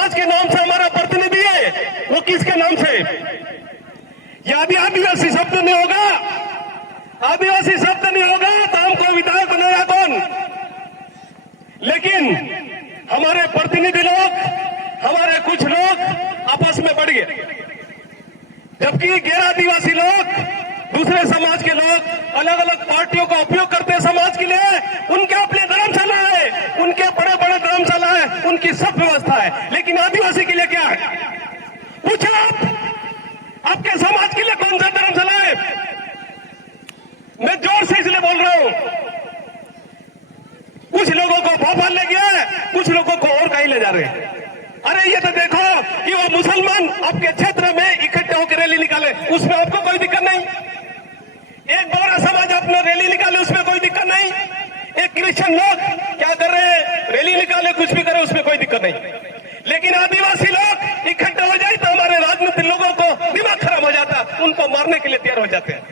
समाज के नाम से हमारा प्रतिनिधि है, वो किसके नाम से? यदि आदिवासी शब्द नहीं होगा, आदिवासी शब्द नहीं होगा तो हमको विधायक बनाया कौन? लेकिन हमारे प्रतिनिधि लोग, हमारे कुछ लोग आपस में बढ़ गए, जबकि गैर आदिवासी लोग, दूसरे समाज के लोग अलग अलग पार्टियों का उपयोग करते हैं समाज के लिए। उनके अपने धर्मशाला है, उनके बड़े बड़े धर्मशाला है, उनकी सब व्यवस्था है, लेकिन आदिवासी के लिए क्या है? पूछो आपके समाज के लिए कौन सा धर्मशाला है? मैं जोर से इसलिए बोल रहा हूं, कुछ लोगों को भोपाल ले गया है, कुछ लोगों को और कहीं ले जा रहे हैं। अरे ये तो देखो कि वो मुसलमान आपके क्षेत्र में इकट्ठे होकर रैली निकाले, उसमें आपको कोई दिक्कत नहीं। एक बड़ा समाज अपना रैली निकाले, उसमें कोई दिक्कत नहीं। एक क्रिश्चियन लोग क्या कर रहे हैं, रैली निकाले, कुछ भी करे, उसमें कोई दिक्कत नहीं। लेकिन आदिवासी लोग इकट्ठे हो जाए तो हमारे राजनीतिक लोगों को दिमाग खराब हो जाता, उनको मारने के लिए तैयार हो जाते हैं।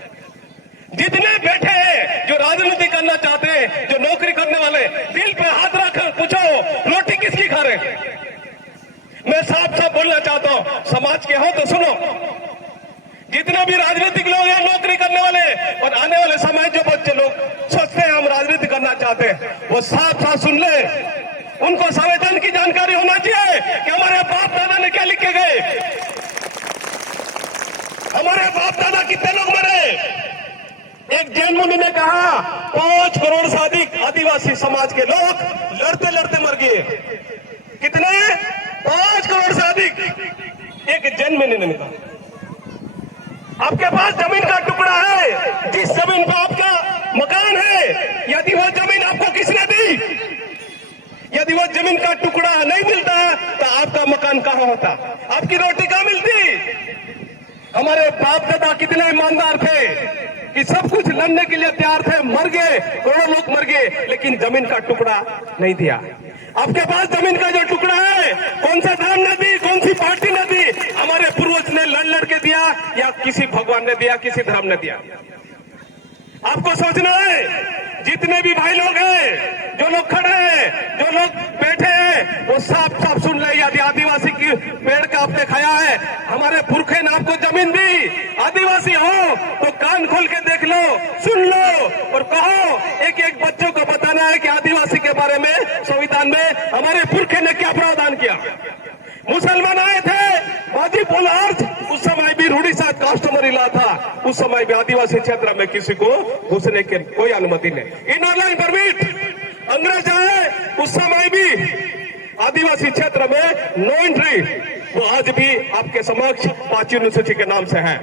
जितने बैठे हैं जो राजनीति करना चाहते हैं, जो नौकरी करने वाले, दिल पे हाथ रख पूछो रोटी किसकी खा रहे? मैं साफ साफ बोलना चाहता हूं, समाज के हो तो सुनो, जितने भी राजनीतिक लोग हैं, नौकरी करने वाले और आने वाले समाज जो बच्चे लोग सोचते हैं हम राजनीति करना चाहते हैं, वो साफ साफ सुन ले। उनको संविधान की जानकारी होना चाहिए कि हमारे बाप दादा ने क्या लिख के गए, हमारे बाप दादा कितने लोग मरे। एक जैन मुनि ने कहा 5 करोड़ से अधिक आदिवासी समाज के लोग लड़ते लड़ते मर गए। कितने? 5 करोड़ से अधिक। एक जैन मुनि ने कहा आपके पास जमीन का टुकड़ा है, जिस जमीन पर आपका मकान है, यदि वो जमीन आपको किसने दी? यदि वो जमीन का टुकड़ा नहीं मिलता तो आपका मकान कहां होता, आपकी रोटी कहां मिलती? हमारे बाप दादा कितने ईमानदार थे कि सब कुछ लड़ने के लिए तैयार थे, मर गए, करोड़ों लोग मर गए, लेकिन जमीन का टुकड़ा नहीं दिया। आपके पास जमीन का जो टुकड़ा है, कौन सा धर्म ने दी, कौन सी पार्टी ने दी? हमारे पूर्वज ने लड़ लड़ के दिया या किसी भगवान ने दिया, किसी धर्म ने दिया? आपको सोचना है। जितने भी भाई लोग हैं, जो लोग खड़े हैं, जो लोग बैठे हैं, वो साफ साफ सुन ले, यदि आदिवासी की पेड़ का आपने खाया है, हमारे पुरखे ने आपको जमीन दी, आदिवासी हो तो कान खोल के देख लो, सुन लो और कहो। एक एक बच्चों को बताना है कि आदिवासी के बारे में संविधान में हमारे पुरखे ने क्या प्रावधान किया। मुसलमान आए थे, बाजी पोलार्थ, उस समय भी रूढ़िवाद कस्टमरी लॉ था, उस समय भी आदिवासी क्षेत्र में किसी को घुसने की कोई अनुमति नहीं। इन ऑनलाइन परमिट अंग्रेज आए, उस समय भी आदिवासी क्षेत्र में नो एंट्री, वो आज भी आपके समक्ष 5वीं अनुसूची के नाम से है,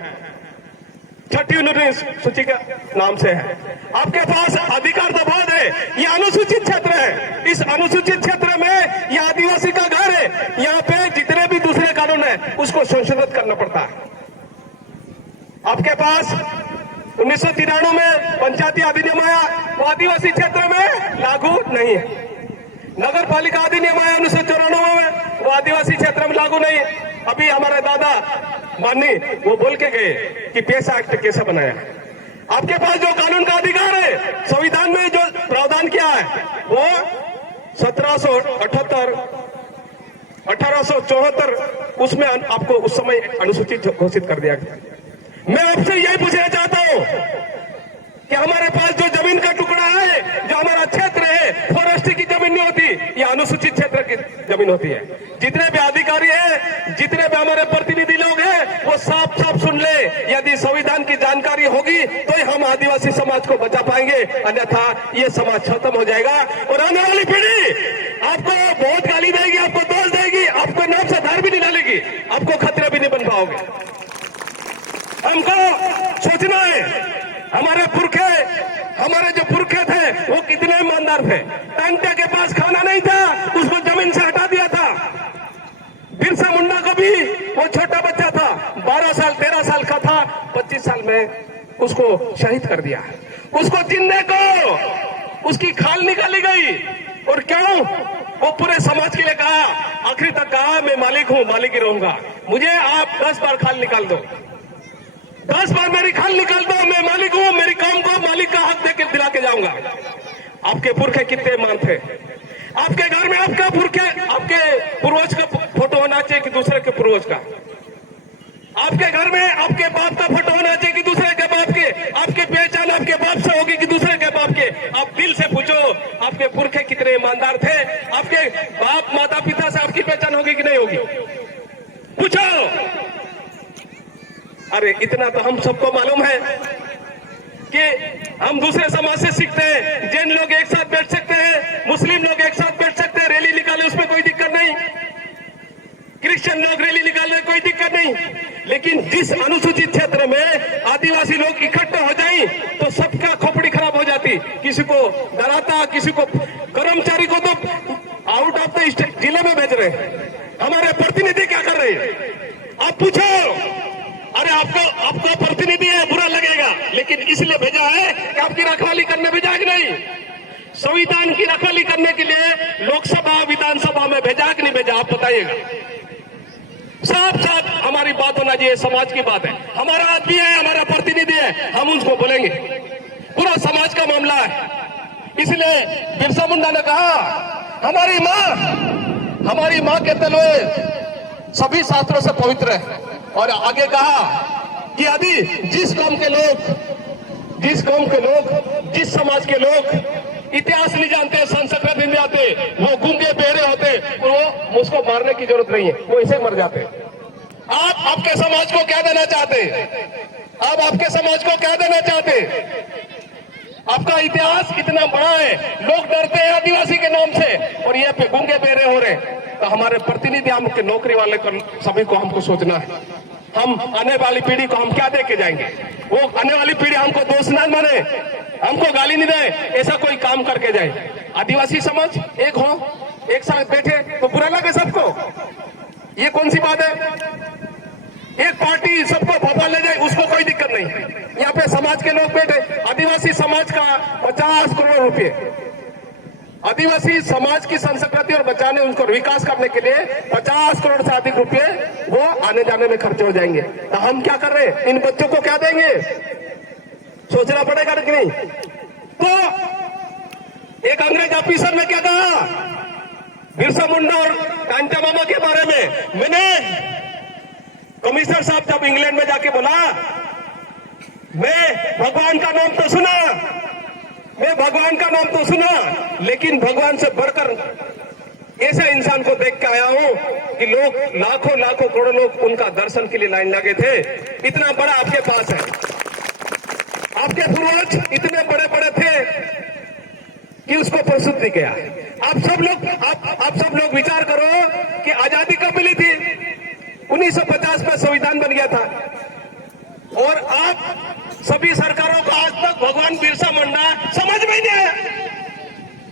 6ठी अनुसूची के नाम से है। आपके पास अधिकार तो बहुत है, ये अनुसूचित क्षेत्र है, इस अनुसूचित क्षेत्र में ये आदिवासी का घर है, यहाँ पे जितने भी दूसरे कानून है उसको संशोधित करना पड़ता है। आपके पास 1993 में पंचायती अधिनियम आया, वो आदिवासी क्षेत्र में लागू नहीं है। नगर पालिका अधिनियम आया 1994 में, वो आदिवासी क्षेत्र में लागू नहीं है। अभी हमारे दादा माननी वो बोल के गए कि पेशा एक्ट कैसे बनाया। आपके पास जो कानून का अधिकार है, संविधान में जो प्रावधान किया है, वो 1778, 1874 उसमें आपको उस समय अनुसूचित घोषित कर दिया गया। मैं आपसे यही पूछना चाहता हूं कि हमारे पास जो जमीन का टुकड़ा है, जो हमारा क्षेत्र है, फॉरेस्ट की जमीन नहीं होती, ये अनुसूचित क्षेत्र की जमीन होती है। जितने भी अधिकारी हैं, जितने भी हमारे प्रतिनिधि लोग हैं, वो साफ साफ सुन ले, यदि संविधान की जानकारी होगी तो ही हम आदिवासी समाज को बचा पाएंगे, अन्यथा ये समाज खत्म हो जाएगा और आने वाली पीढ़ी आपको बहुत गाली देगी, आपको दोष देगी, आपको नाम से धार भी नहीं डालेगी, आपको खतरे भी नहीं बन पाओगे। हमको सोचना है, हमारे पुरखे, हमारे जो पुरखे थे वो कितने ईमानदार थे। टंटे के पास खाना नहीं था, उसको जमीन से हटा दिया था। बिरसा मुंडा को भी, वो छोटा बच्चा था, 12 साल 13 साल का था, 25 साल में उसको शहीद कर दिया। उसको जिंदे को उसकी खाल निकाली गई, और क्यों? वो पूरे समाज के लिए कहा, आखिरी तक कहा मैं मालिक हूं, मालिक ही रहूंगा, मुझे आप 10 बार खाल निकाल दो, 10 बार मेरी खाल निकाल दो, मैं मालिक हूं, मेरी काम को मालिक का हक देकर दिला के जाऊंगा। आपके पुरखे कितने ईमान थे। आपके घर में आपका आपके पूर्वज का फोटो होना चाहिए कि दूसरे के पूर्वज का? आपके घर में आपके बाप का फोटो होना चाहिए कि दूसरे के बाप के? आपकी पहचान आपके बाप से होगी कि दूसरे के बाप के? आप दिल से पूछो, आपके पुरखे कितने ईमानदार थे? आपके बाप माता पिता से आपकी पहचान होगी कि नहीं होगी? पूछो। अरे इतना तो हम सबको मालूम है कि हम दूसरे समाज से सीखते हैं। जैन लोग एक साथ बैठ सकते हैं, मुस्लिम लोग एक साथ बैठ सकते हैं, रैली निकाले उसमें कोई दिक्कत नहीं, क्रिश्चियन लोग रैली निकाले कोई दिक्कत नहीं। लेकिन जिस अनुसूचित क्षेत्र में आदिवासी लोग इकट्ठे हो जाए तो सबका खोपड़ी खराब हो जाती। किसी को डराता, किसी को, कर्मचारी को तो आउट ऑफ द जिले में भेज रहे हैं। हमारे प्रतिनिधि क्या कर रहे हैं? आप पूछो। अरे आपको प्रतिनिधि है, बुरा लगेगा, लेकिन इसलिए भेजा है कि आपकी रखवाली करने भेजा है कि नहीं? संविधान की रखवाली करने के लिए लोकसभा विधानसभा में भेजा कि नहीं भेजा? आप बताइएगा। साफ साफ हमारी बात होना चाहिए, समाज की बात है, हमारा आदमी है, हमारा प्रतिनिधि है, हम उसको बोलेंगे। पूरा समाज का मामला है। इसलिए बिरसा मुंडा ने कहा हमारी माँ के तलवे सभी शास्त्रों से पवित्र है। और आगे कहा कि यदि जिस कौम के लोग, जिस समाज के लोग इतिहास नहीं जानते, संस्कृत नहीं जानते, वो गूंगे बहरे होते, तो वो उसको मारने की जरूरत नहीं है, वो ऐसे मर जाते। आप आपके समाज को क्या देना चाहते? आप आपके समाज को क्या देना चाहते? आपका इतिहास इतना बड़ा है, लोग डरते हैं आदिवासी के नाम से, और ये पे गूंगे बहरे हो रहे हैं। तो हमारे प्रतिनिधि, हमके नौकरी वाले को, सभी को हमको सोचना है, हम आने वाली पीढ़ी को हम क्या दे के जाएंगे? वो आने वाली पीढ़ी हमको दोस्त ना माने, हमको गाली नहीं दे, ऐसा कोई काम करके जाए। आदिवासी समाज एक हो, एक साथ बैठे तो बुरा लगे सबको? ये कौन सी बात है? एक पार्टी सबको भोपाल ले जाए, उसको कोई दिक्कत नहीं। यहाँ पे समाज के लोग बैठे, आदिवासी समाज का 50 करोड़ रुपए, आदिवासी समाज की संस्कृति और बचाने, उनको विकास करने के लिए 50 करोड़ से अधिक रुपए वो आने जाने में खर्च हो जाएंगे। तो हम क्या कर रहे हैं? इन बच्चों को क्या देंगे? सोचना पड़ेगा कि नहीं? तो एक अंग्रेज ऑफिसर ने क्या कहा बिरसा मुंडा और कांटा मामा के बारे में? मैंने कमिश्नर साहब जब इंग्लैंड में जाके बोला, मैं भगवान का नाम तो सुना, लेकिन भगवान से बढ़कर ऐसे इंसान को देख के आया हूं कि लोग लाखों करोड़ों लोग उनका दर्शन के लिए लाइन लगे थे। इतना बड़ा आपके पास है, आपके पूर्वज इतने बड़े थे कि उसको प्रस्तुत नहीं किया। आप सब लोग विचार करो कि आजादी कब मिली थी? 1950 में संविधान बन गया था, और आप सभी सरकारों को आज तक भगवान बिरसा मुंडा समझ में नहीं आया।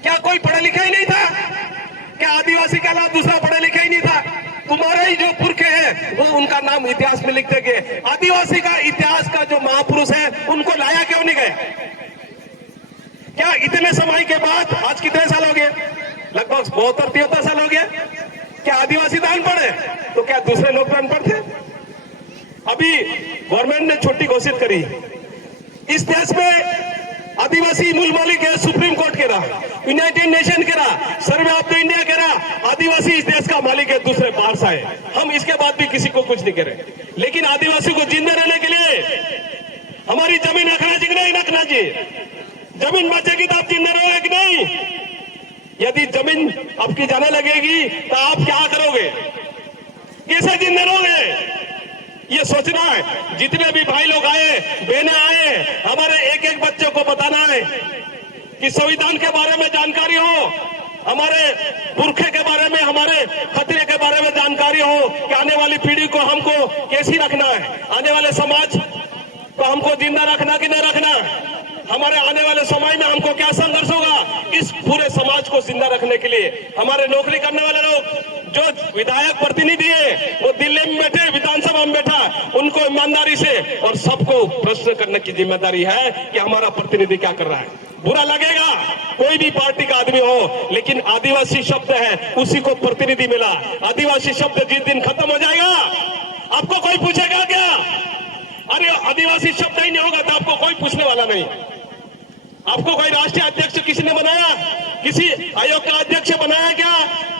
क्या कोई पढ़ा लिखा ही नहीं था? क्या आदिवासी के अलावा दूसरा पढ़ा लिखा ही नहीं था? तुम्हारे ही जो पुरखे हैं वो उनका नाम इतिहास में लिखते गए। आदिवासी का इतिहास का जो महापुरुष है उनको लाया क्यों नहीं गए? क्या इतने समय के बाद, आज कितने साल हो गए? लगभग 72-73 साल हो गया। क्या आदिवासी तो अनपढ़ है? तो क्या दूसरे लोग तो अनपढ़ थे? अभी गवर्नमेंट ने छुट्टी घोषित करी। इस देश में आदिवासी मूल मालिक है, सुप्रीम कोर्ट कह रहा, यूनाइटेड नेशन कह रहा, सर्वे ऑफ द इंडिया कह रहा, आदिवासी इस देश का मालिक है, दूसरे बाहर से आए। हम इसके बाद भी किसी को कुछ नहीं कह रहे। लेकिन आदिवासी को जिंदा रहने के लिए हमारी जमीन रखना चाहिए कि नहीं रखना चाहिए? जमीन बचेगी तो आप जिंदा रहोगे कि नहीं? यदि जमीन आपकी जाने लगेगी तो आप क्या करोगे? कैसे जिंदा रहोगे? ये सोचना है। जितने भी भाई लोग आए, बहनें आए, हमारे एक बच्चे को बताना है कि संविधान के बारे में जानकारी हो, हमारे पुरखे के बारे में, हमारे खतरे के बारे में जानकारी हो कि आने वाली पीढ़ी को हमको कैसी रखना है, आने वाले समाज को हमको जिंदा रखना कि नहीं रखना, हमारे आने वाले समय में हमको क्या संघर्ष होगा। इस पूरे समाज को जिंदा रखने के लिए हमारे नौकरी करने वाले लोग, जो विधायक प्रतिनिधि है, वो दिल्ली में बैठे, विधानसभा में बैठा, उनको ईमानदारी से और सबको प्रश्न करने की जिम्मेदारी है कि हमारा प्रतिनिधि क्या कर रहा है। बुरा लगेगा, कोई भी पार्टी का आदमी हो, लेकिन आदिवासी शब्द है, उसी को प्रतिनिधि मिला। आदिवासी शब्द जिस दिन खत्म हो जाएगा, आपको कोई पूछेगा क्या? अरे आदिवासी शब्द ही नहीं होगा तो आपको कोई पूछने वाला नहीं। आपको कोई राष्ट्रीय अध्यक्ष किसी ने बनाया? किसी आयोग का अध्यक्ष बनाया क्या?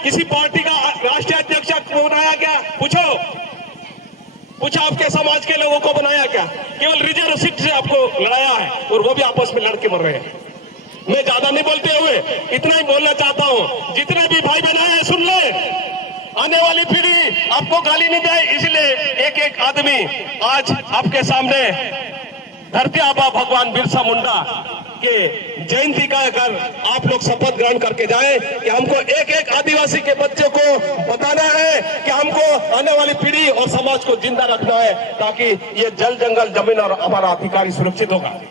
किसी पार्टी का राष्ट्रीय अध्यक्ष बनाया क्या? पूछो आपके समाज के लोगों को बनाया क्या? केवल रिजर्व सीट से आपको लड़ाया है, और वो भी आपस में लड़के मर रहे हैं। मैं ज्यादा नहीं बोलते हुए इतना ही बोलना चाहता हूं, जितने भी भाई बहन हैं सुन ले, आने वाली पीढ़ी आपको गाली नहीं दे, इसलिए एक एक आदमी आज आपके सामने धरती आबा भगवान बिरसा मुंडा के जयंती का अगर आप लोग शपथ ग्रहण करके जाएं कि हमको एक एक आदिवासी के बच्चे को बताना है कि हमको आने वाली पीढ़ी और समाज को जिंदा रखना है, ताकि ये जल जंगल जमीन और हमारा अधिकार सुरक्षित होगा।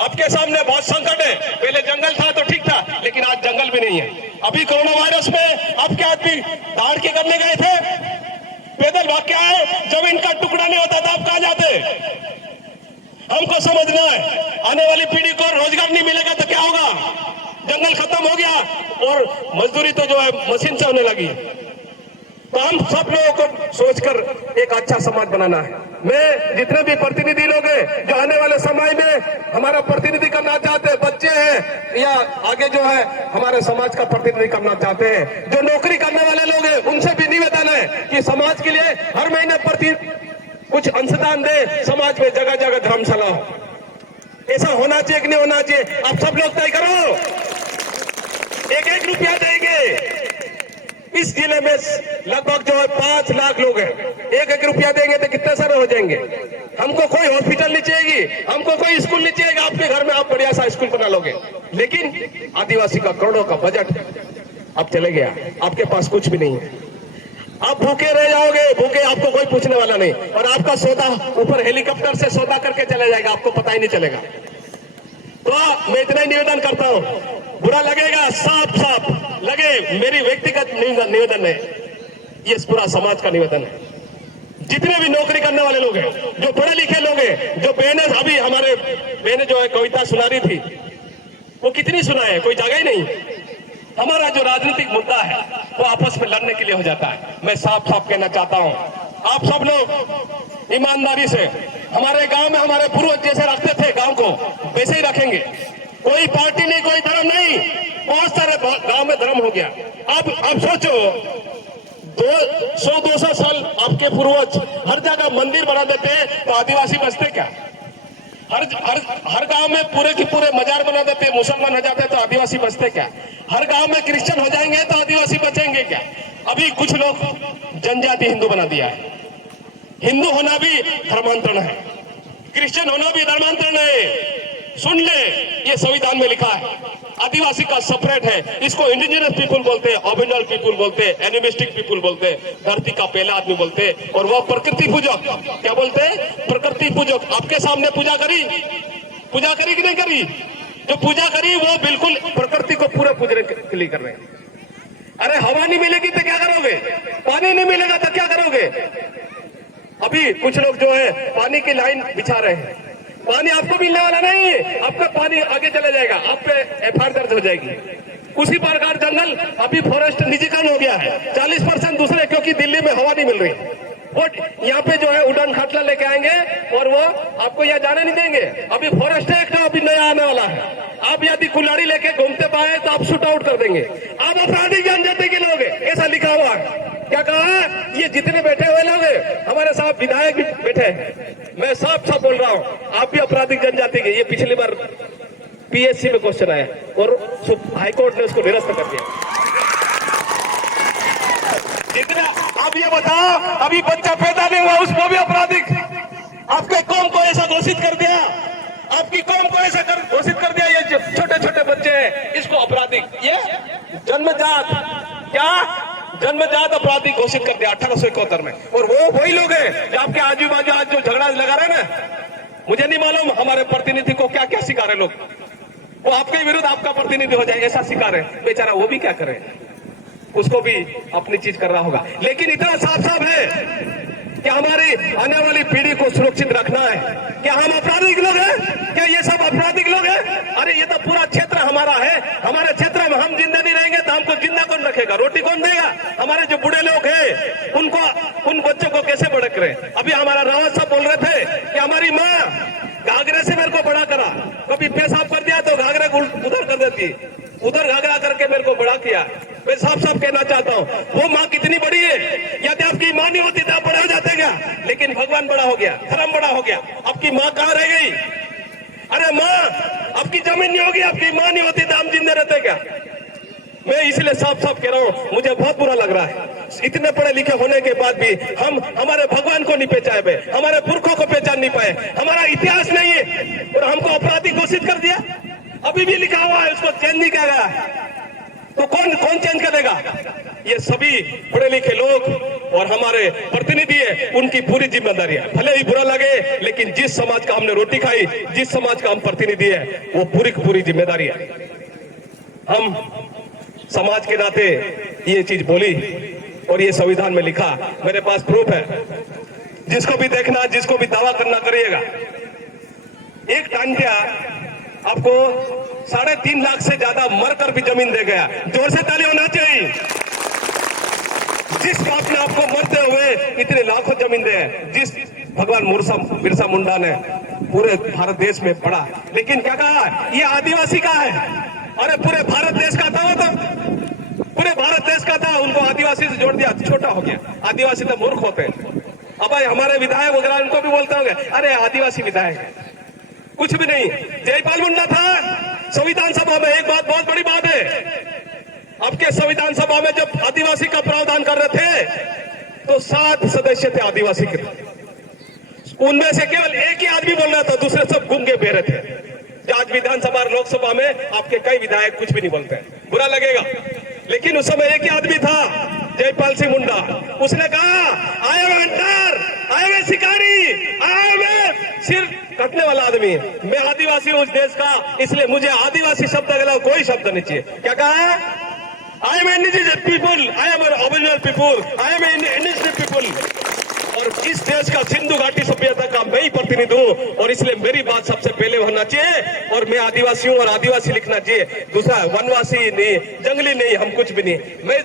आपके सामने बहुत संकट है। पहले जंगल था तो ठीक था, लेकिन आज जंगल भी नहीं है। अभी कोरोना वायरस में आपके आदमी दहाड़ के करने गए थे, पैदल भाग के आए, जमीन का टुकड़ा नहीं होता था, आप कहां जाते? हमको समझना है, आने वाली पीढ़ी को रोजगार नहीं मिलेगा तो क्या होगा? जंगल खत्म हो गया और मजदूरी तो जो है मशीन से होने लगी। तो हम सब लोगों को सोचकर एक अच्छा समाज बनाना है। मैं जितने भी प्रतिनिधि लोग हैं जो आने वाले समय में हमारा प्रतिनिधि करना चाहते हैं, बच्चे हैं या आगे जो है हमारे समाज का प्रतिनिधि करना चाहते हैं, जो नौकरी करने वाले लोग हैं, उनसे भी निवेदन है कि समाज के लिए हर महीने प्रति कुछ अंशदान दे, समाज में जगह जगह धर्मशाला हो। ऐसा होना चाहिए कि नहीं होना चाहिए, आप सब लोग तय करो। एक एक रुपया देंगे। इस जिले में लगभग जो है 5 लाख लोग हैं, एक एक रुपया देंगे तो कितने सारे हो जाएंगे? हमको कोई हॉस्पिटल नहीं चाहिए, हमको कोई स्कूल नहीं चाहिए। आपके घर में आप बढ़िया सा स्कूल बना लोगे, लेकिन आदिवासी का करोड़ों का बजट अब चले गया, आपके पास कुछ भी नहीं है। आप भूखे रह जाओगे, भूखे, आपको कोई पूछने वाला नहीं, और आपका सौदा ऊपर हेलीकॉप्टर से सौदा करके चला जाएगा, आपको पता ही नहीं चलेगा। तो मैं इतना ही निवेदन करता हूं, बुरा लगेगा, साफ साफ लगे, मेरी व्यक्तिगत निवेदन है, ये पूरा समाज का निवेदन है। जितने भी नौकरी करने वाले लोग हैं, जो पढ़े लिखे लोग हैं, जो बहनें, अभी हमारे बहनें जो है कविता सुना रही थी, वो कितनी सुनाए, कोई जगह ही नहीं। हमारा जो राजनीतिक मुद्दा है वो आपस में लड़ने के लिए हो जाता है। मैं साफ साफ कहना चाहता हूं, आप सब लोग ईमानदारी से हमारे गांव में हमारे पूर्वज जैसे रखते थे गांव को, वैसे ही रखेंगे। कोई पार्टी नहीं, कोई धर्म नहीं, बहुत सारे गांव में धर्म हो गया। अब सोचो, 100-200 साल आपके पूर्वज हर जगह मंदिर बना देते हैं तो आदिवासी बचते क्या? हर गांव में पूरे के पूरे मजार बना देते, मुसलमान हो जाते तो आदिवासी बचते क्या? हर गांव में क्रिश्चियन हो जाएंगे तो आदिवासी बचेंगे क्या? अभी कुछ लोग जनजाति हिंदू बना दिया है। हिंदू होना भी धर्मांतरण है, क्रिश्चियन होना भी धर्मांतरण है। सुन ले, ये संविधान में लिखा है, आदिवासी का सेपरेट है। इसको इंडिजिनस पीपुल बोलते हैं, ओरिजिनल पीपुल बोलते हैं, एनिमिस्टिक पीपुल बोलते हैं, धरती का पहला आदमी बोलते हैं, और वह प्रकृति पूजक, क्या बोलते हैं? प्रकृति पूजक। आपके सामने पूजा करी कि नहीं करी? जो पूजा करी वो बिल्कुल प्रकृति को पूरे पूजने के लिए कर रहे हैं। अरे हवा नहीं मिलेगी तो क्या करोगे? पानी नहीं मिलेगा तो क्या करोगे? अभी कुछ लोग जो है पानी की लाइन बिछा रहे हैं, पानी आपको मिलने वाला नहीं है, आपका पानी आगे चला जाएगा, आप पे एफआईआर दर्ज हो जाएगी। उसी प्रकार जंगल अभी फॉरेस्ट निजीकरण हो गया है, 40% दूसरे, क्योंकि दिल्ली में हवा नहीं मिल रही। वो यहाँ पे जो है उड़ान खटला लेके आएंगे और वो आपको यहाँ जाने नहीं देंगे। अभी फॉरेस्ट एक्ट अभी नया आने वाला है, आप यदि कुल्हाड़ी लेके घूमते पाए तो आप शूट आउट कर देंगे, आप आपराधिक जनजाति के लोग हैं, ऐसा लिखा हुआ है। क्या कहा है? ये जितने बैठे हुए लोग हैं, हमारे साथ विधायक भी बैठे हैं, मैं साफ साफ बोल रहा हूँ, आप भी आपराधिक जनजाति के। ये पिछली बार पीएससी में क्वेश्चन आया और हाईकोर्ट ने उसको निरस्त कर दिया। जितना आप ये बताओ, अभी बच्चा पैदा नहीं हुआ उसको भी आपराधिक, आपके कौम को ऐसा घोषित कर दिया, आपकी कौम को ऐसा घोषित कर दिया, ये छोटे छोटे बच्चे हैं इसको आपराधिक, ये जन्मजात, क्या जन्मजात अपराधी घोषित कर दिया 1871 में। और वो वही लोग हैं जो आपके आजू बाजू आज जो झगड़ा लगा रहे हैं ना, मुझे नहीं मालूम हमारे प्रतिनिधि को क्या क्या सिखा रहे लोग, वो आपके विरुद्ध आपका प्रतिनिधि हो जाए ऐसा सिखा रहे, बेचारा वो भी क्या करे, उसको भी अपनी चीज कर रहा होगा। लेकिन इतना साफ साफ है कि हमारी आने वाली पीढ़ी को सुरक्षित रखना है। क्या हम आपराधिक लोग हैं? क्या ये सब आपराधिक लोग हैं? अरे ये तो पूरा क्षेत्र हमारा है, हमारे क्षेत्र में हम जिंदा नहीं रहेंगे तो हमको जिंदा कौन रखेगा, रोटी कौन देगा? हमारे जो बूढ़े लोग हैं उनको, उन बच्चों को कैसे बड़ा करें? अभी हमारा रावत साहब बोल रहे थे कि हमारी माँ घाघरे से मेरे को बड़ा करा, कभी पेशाब कर दिया तो घाघरा उधर कर देती, उधर घाघरा करके मेरे को बड़ा किया। मैं साफ साफ कहना चाहता हूँ, वो माँ कितनी बड़ी है। यदि आपकी माँ नहीं होती तो आप बड़ा हो जाते क्या? लेकिन भगवान बड़ा हो गया, धर्म बड़ा हो गया। आपकी माँ कहाँ रह गई? अरे माँ, आपकी जमीन नहीं होगी, आपकी माँ नहीं होती तो हम जिंदे रहते क्या? मैं इसलिए साफ साफ कह रहा हूँ, मुझे बहुत बुरा लग रहा है इतने पढ़े लिखे होने के बाद भी हम हमारे भगवान को नहीं पहचान पाए, हमारे पुरखों को पहचान नहीं पाए, हमारा इतिहास नहीं है और हमको अपराधी घोषित कर दिया। अभी भी लिखा हुआ है, उसको चेंज नहीं किया गया, तो कौन चेंज करेगा? ये सभी पढ़े लिखे लोग और हमारे प्रतिनिधि है, उनकी पूरी जिम्मेदारी है। भले ही बुरा लगे, लेकिन जिस समाज का हमने रोटी खाई, जिस समाज का हम प्रतिनिधि है, वो पूरी की पूरी जिम्मेदारी है। हम समाज के नाते ये चीज बोली और ये संविधान में लिखा, मेरे पास प्रूफ है। जिसको भी देखना, जिसको भी दावा करना करिएगा। एक टांटिया आपको 3.5 लाख से ज्यादा मरकर भी जमीन दे गया। जोर से ताली होना चाहिए। जिस बाप ने आपको मरते हुए इतने लाखों जमीन दे, जिस भगवान बिरसा मुंडा ने पूरे भारत देश में पढ़ा, लेकिन क्या कहा? ये आदिवासी का है। अरे पूरे भारत देश का था, वो तो पूरे भारत देश का था, उनको आदिवासी से जोड़ दिया, छोटा हो गया। आदिवासी तो मूर्ख होते हैं। अब हमारे विधायक वगैरह उनको भी बोलते होंगे, अरे आदिवासी विधायक, कुछ भी नहीं। जयपाल मुंडा था संविधान सभा में। एक बात, बहुत बड़ी बात है, आपके संविधान सभा में जब आदिवासी का प्रावधान कर रहे थे तो 7 सदस्य थे आदिवासी के, उनमें से केवल एक ही आदमी बोल रहा था, दूसरे सब गूंगे बेरे थे। आज विधानसभा और लोकसभा में आपके कई विधायक कुछ भी नहीं बोलते, बुरा लगेगा, लेकिन उस समय एक ही आदमी था, जयपाल सिंह मुंडा। उसने कहा, I am Hunter, I am शिकारी, आई एम सिर कटने वाला आदमी, मैं आदिवासी हूं उस देश का, इसलिए मुझे आदिवासी शब्द के अलावा कोई शब्द नहीं चाहिए। क्या कहा? I am indigenous people, I am original people, I am indigenous people. और इस देश का सिंधु घाटी सभ्यता का मैं ही प्रतिनिधि हूँ और इसलिए मेरी बात सबसे पहले होना चाहिए। और मैं आदिवासी हूँ और आदिवासी लिखना चाहिए। दूसरा, वनवासी नहीं, जंगली नहीं, हम कुछ भी नहीं। मैं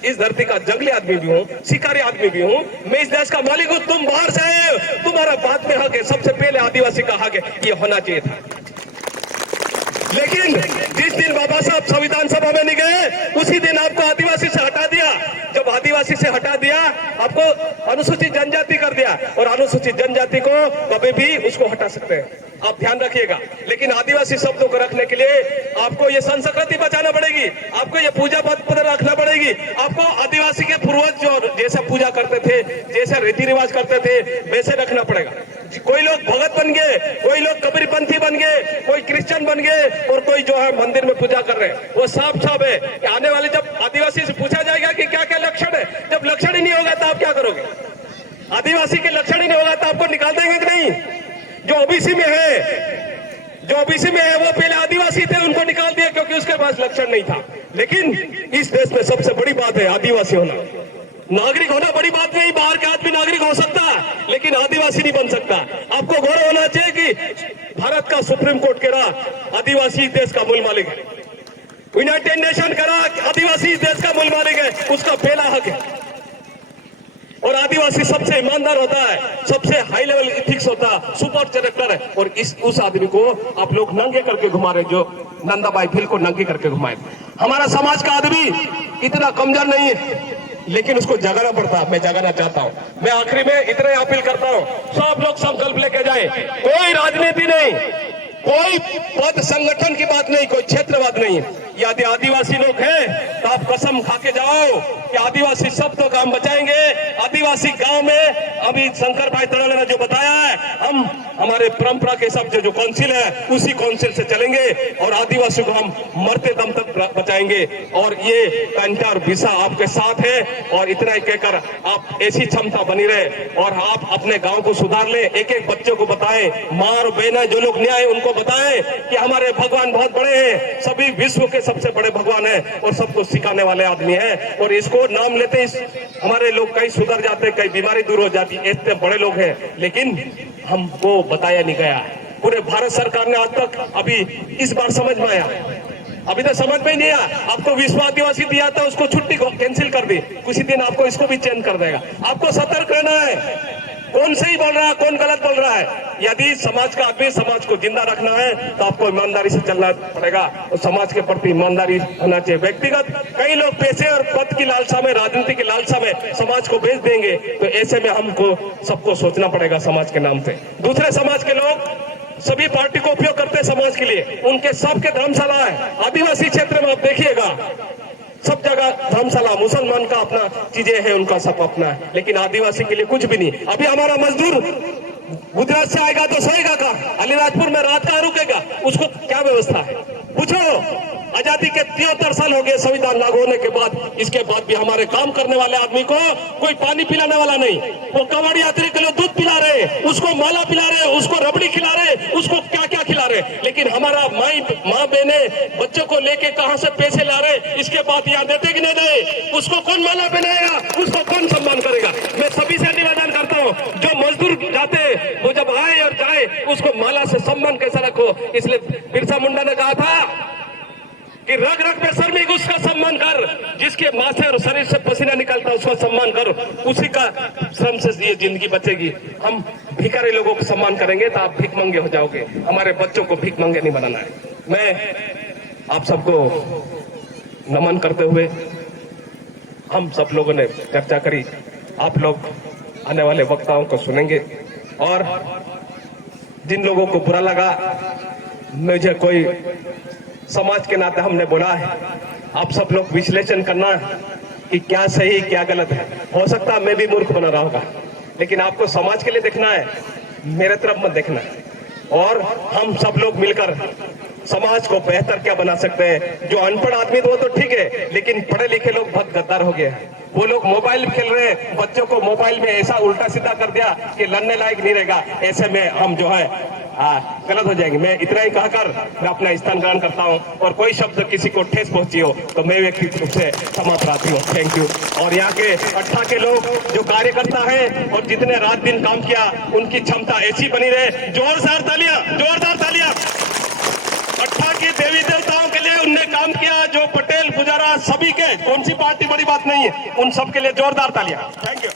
इस धरती का जंगली आदमी भी हूँ, शिकारी आदमी भी हूँ। मैं इस देश का मालिक हूँ। तुम बाहर से आए, तुम्हारा बात में हक है, सबसे पहले आदिवासी का हक है, ये होना चाहिए था। लेकिन जिस दिन बाबा साहब संविधान सभा में नहीं गए, उसी दिन आपको आदिवासी से हटा दिया। जब आदिवासी से हटा दिया, आपको अनुसूचित जनजाति कर दिया, और अनुसूचित जनजाति को कभी भी उसको हटा सकते हैं, आप ध्यान रखिएगा। लेकिन आदिवासी शब्दों को रखने के लिए आपको ये संस्कृति बचाना पड़ेगी, आपको ये पूजा पद्धति रखना पड़ेगी। आपको आदिवासी के पूर्वज जो जैसा पूजा करते थे, जैसा रीति रिवाज करते थे, वैसे रखना पड़ेगा। कोई लोग भगत बन गए, कोई लोग कबीरपंथी बन गए, कोई क्रिश्चियन बन गए, और कोई जो है मंदिर में पूजा कर रहे हैं। वो साफ साफ है कि आने वाले जब आदिवासी से पूछा जाएगा कि क्या क्या लक्षण है, जब लक्षण ही नहीं होगा तो आप क्या करोगे? आदिवासी के लक्षण ही नहीं होगा तो आपको निकाल देंगे कि नहीं? जो ओबीसी में है, वो पहले आदिवासी थे, उनको निकाल दिया क्योंकि उसके पास लक्षण नहीं था। लेकिन इस देश में सबसे बड़ी बात है आदिवासी होना। नागरिक होना बड़ी बात नहीं, बाहर का आदमी नागरिक हो सकता है, लेकिन आदिवासी नहीं बन सकता। आपको गौरव होना चाहिए कि भारत का सुप्रीम कोर्ट कह रहा आदिवासी इस देश का मूल मालिक है। यूनाइटेड नेशन कह रहा आदिवासी इस देश का मूल मालिक है, उसका पहला हक है। और आदिवासी सबसे ईमानदार होता है, सबसे हाई लेवल इथिक्स होता है, सुपर कैरेक्टर है। और उस आदमी को आप लोग नंगे करके घुमा रहे, जो नंदाबाई फिल को नंगे करके घुमाए। हमारा समाज का आदमी इतना कमजोर नहीं है, लेकिन उसको जगाना पड़ता है। मैं जगाना चाहता हूँ। मैं आखिरी में इतना अपील करता हूँ, सब लोग संकल्प लेके जाए। कोई राजनीति नहीं, कोई पद संगठन की बात नहीं, कोई क्षेत्रवाद नहीं। यदि आदिवासी लोग हैं तो आप कसम खा के जाओ कि आदिवासी शब्दों का हम बचाएंगे। आदिवासी गांव में अभी शंकर भाई तराले ने जो बताया है, हम हमारे परंपरा के हिसाब से जो काउंसिल है उसी काउंसिल से चलेंगे और आदिवासी को हम मरते दम तक बचाएंगे। और ये कंठा और बिसा आपके साथ है। और इतना ही कहकर आप ऐसी क्षमता बनी रहे और आप अपने गांव को सुधार ले। एक एक बच्चों को बताएं, माँ और बहनें जो लोग न्याय उनको बताएं कि हमारे भगवान बहुत बड़े हैं, सभी विश्व के सबसे बड़े भगवान हैं और सबको सिखाने वाले आदमी हैं। और इसको नाम लेते हमारे लोग कई सुधर जाते, कई बीमारी दूर हो जाती, इतने बड़े लोग हैं, लेकिन हमको बताया नहीं गया। पूरे भारत सरकार ने आज तक अभी इस बार समझ में आया, अभी तो समझ में ही नहीं आया। आपको विश्व आदिवासी दिया था, उसको छुट्टी कैंसिल कर दी, कुछ दिन आपको इसको भी चेंज कर देगा। आपको सतर्क रहना है। कौन सही बोल रहा है, कौन गलत बोल रहा है। यदि समाज का आदमी समाज को जिंदा रखना है तो आपको ईमानदारी से चलना पड़ेगा और समाज के प्रति ईमानदारी होना चाहिए। व्यक्तिगत कई लोग पैसे और पद की लालसा में, राजनीति की लालसा में समाज को बेच देंगे, तो ऐसे में हमको सबको सोचना पड़ेगा समाज के नाम पे। दूसरे समाज के लोग सभी पार्टी को उपयोग करते हैं समाज के लिए, उनके सबके धर्मशाला है। आदिवासी क्षेत्र में आप देखिएगा सब जगह धर्मशाला, मुसलमान का अपना चीजें हैं, उनका सब अपना है, लेकिन आदिवासी के लिए कुछ भी नहीं। अभी हमारा मजदूर गुजरात से आएगा तो सोएगा कहाँ, अलीराजपुर में रात कहाँ रुकेगा, उसको क्या व्यवस्था है पूछो। आजादी के 73 साल हो गए संविधान लागू होने के बाद, इसके बाद भी हमारे काम करने वाले आदमी को कोई पानी पिलाने वाला नहीं। वो कबाड़ी यात्री के लिए दूध पिला रहे, उसको माला पिला रहे, उसको रबड़ी खिला रहे, उसको क्या क्या खिला रहे, लेकिन हमारा माँ बहने बच्चों को लेके कहां से पैसे ला रहे, इसके बाद यहाँ देते कि नहीं दे, उसको कौन माला पहनाएगा, उसको कौन सम्मान करेगा। मैं सभी से निवेदन करता हूँ, जो मजदूर जाते वो जब आए और जाए उसको माला से सम्मान कैसा रखो। इसलिए बिरसा मुंडा ने कहा था कि रग रग में श्रमिक उसका सम्मान कर, जिसके माथे और शरीर से पसीना निकलता है उसका सम्मान कर, उसी का श्रम से ये जिंदगी बचेगी। हम भिखारी लोगों को सम्मान करेंगे तो आप भीख मंगे हो जाओगे, हमारे बच्चों को भीख मंगे नहीं बनाना है। मैं आप सबको नमन करते हुए, हम सब लोगों ने चर्चा करी, आप लोग आने वाले वक्ताओं को सुनेंगे और जिन लोगों को बुरा लगा, मुझे कोई समाज के नाते हमने बोला है, आप सब लोग विश्लेषण करना कि क्या सही क्या गलत है। हो सकता है मैं भी मूर्ख बना रहा होगा, लेकिन आपको समाज के लिए देखना है, मेरे तरफ मत देखना है। और हम सब लोग मिलकर समाज को बेहतर क्या बना सकते हैं। जो अनपढ़ आदमी वो तो ठीक है, लेकिन पढ़े लिखे लोग बहुत गद्दार हो गए हैं। वो लोग मोबाइल खेल रहे हैं, बच्चों को मोबाइल में ऐसा उल्टा सीधा कर दिया कि लड़ने लायक नहीं रहेगा। ऐसे में हम जो है गलत हो जाएंगे। मैं इतना ही कहकर मैं अपना स्थान ग्रहण करता हूं, और कोई शब्द किसी को ठेस पहुंची हो तो मैं व्यक्तिगत रूप से क्षमा प्रार्थी हूँ। Thank you. और यहाँ के अट्ठा के लोग जो कार्यकर्ता हैं और जितने रात दिन काम किया, उनकी क्षमता ऐसी बनी रहे। जोरदार तालियां, जोरदार तालियां। अट्ठा की देवी देवताओं के लिए उनने काम किया, जो पटेल पुजारा सभी के, कौन सी पार्टी बड़ी बात नहीं है, उन सब के लिए जोरदार तालियां। Thank you.